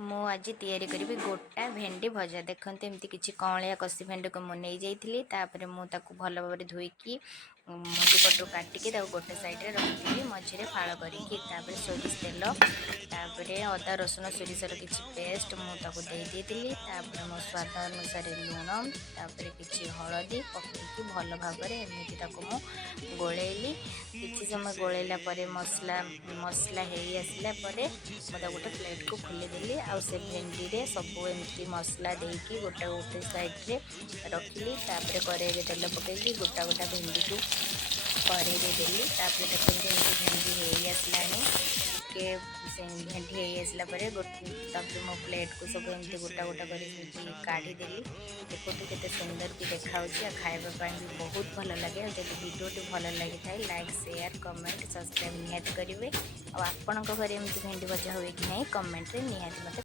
ମୁଁ ଆଜି ତିଆରି କରିବି ଗୋଟା ଭେଣ୍ଡି ଭଜା। ଦେଖନ୍ତୁ ଏମିତି କିଛି କଅଁଳିଆ କଷି ଭେଣ୍ଡିକୁ ମୁଁ ନେଇଯାଇଥିଲି। ତାପରେ ମୁଁ ତାକୁ ଭଲ ଭାବରେ ଧୋଇକି ମଞ୍ଜି ପଟୁ କାଟିକି ତାକୁ ଗୋଟେ ସାଇଡ଼ରେ ରଖିଥିଲି ମଝିରେ ଫାଳ କରିକି। ତାପରେ ସୋରିଷ ତେଲ, ତାପରେ ଅଦା ରସୁଣ ସୋରିଷର କିଛି ପେଷ୍ଟ ମୁଁ ତାକୁ ଦେଇ ଦେଇଥିଲି। ତାପରେ ମୋ ସ୍ୱାଦ ଅନୁସାରେ ଲୁଣ, ତାପରେ କିଛି ହଳଦୀ ପକେଇକି ଭଲ ଭାବରେ ଏମିତି ତାକୁ ମୁଁ ଗୋଳେଇଲି। କିଛି ସମୟ ଗୋଳେଇଲା ପରେ ମସଲା ହେଇ ଆସିଲା ପରେ ମୁଁ ତାକୁ ଗୋଟେ ପ୍ଲେଟ୍କୁ ଖୋଲିଦେଲି। ଆଉ ସେ ଭେଣ୍ଡିରେ ସବୁ ଏମିତି ମସଲା ଦେଇକି ଗୋଟେ ସାଇଡ଼୍ରେ ରଖିଲି। ତାପରେ କଡ଼େଇରେ ତେଲ ପକେଇକି ଗୋଟା ଭେଣ୍ଡିକୁ କଡ଼େଇରେ ଦେଲି। ତାପରେ ଦେଖନ୍ତୁ ଏମିତି ଭେଣ୍ଡି ହେଇ ଆସିଲାଣି। ଟିକେ ସେ ଭେଣ୍ଡି ହେଇ ଆସିଲା ପରେ ତାପରେ ମୋ ପ୍ଲେଟ୍କୁ ସବୁ ଏମିତି ଗୋଟା କରି କାଢ଼ିଦେଲି। ଦେଖନ୍ତୁ କେତେ ସୁନ୍ଦର ବି ଦେଖାହେଉଛି, ଆଉ ଖାଇବା ପାଇଁ ବି ବହୁତ ଭଲ ଲାଗେ। ଆଉ ଯଦି ଭିଡ଼ିଓଟି ଭଲ ଲାଗିଥାଏ ଲାଇକ୍, ସେୟାର, କମେଣ୍ଟ, ସବସ୍କ୍ରାଇବ୍ ନିହାତି କରିବେ। ଆଉ ଆପଣଙ୍କ ଘରେ ଏମିତି ଭେଣ୍ଡି ଭଜା ହୁଏ କି ନାହିଁ କମେଣ୍ଟରେ ନିହାତି ମୋତେ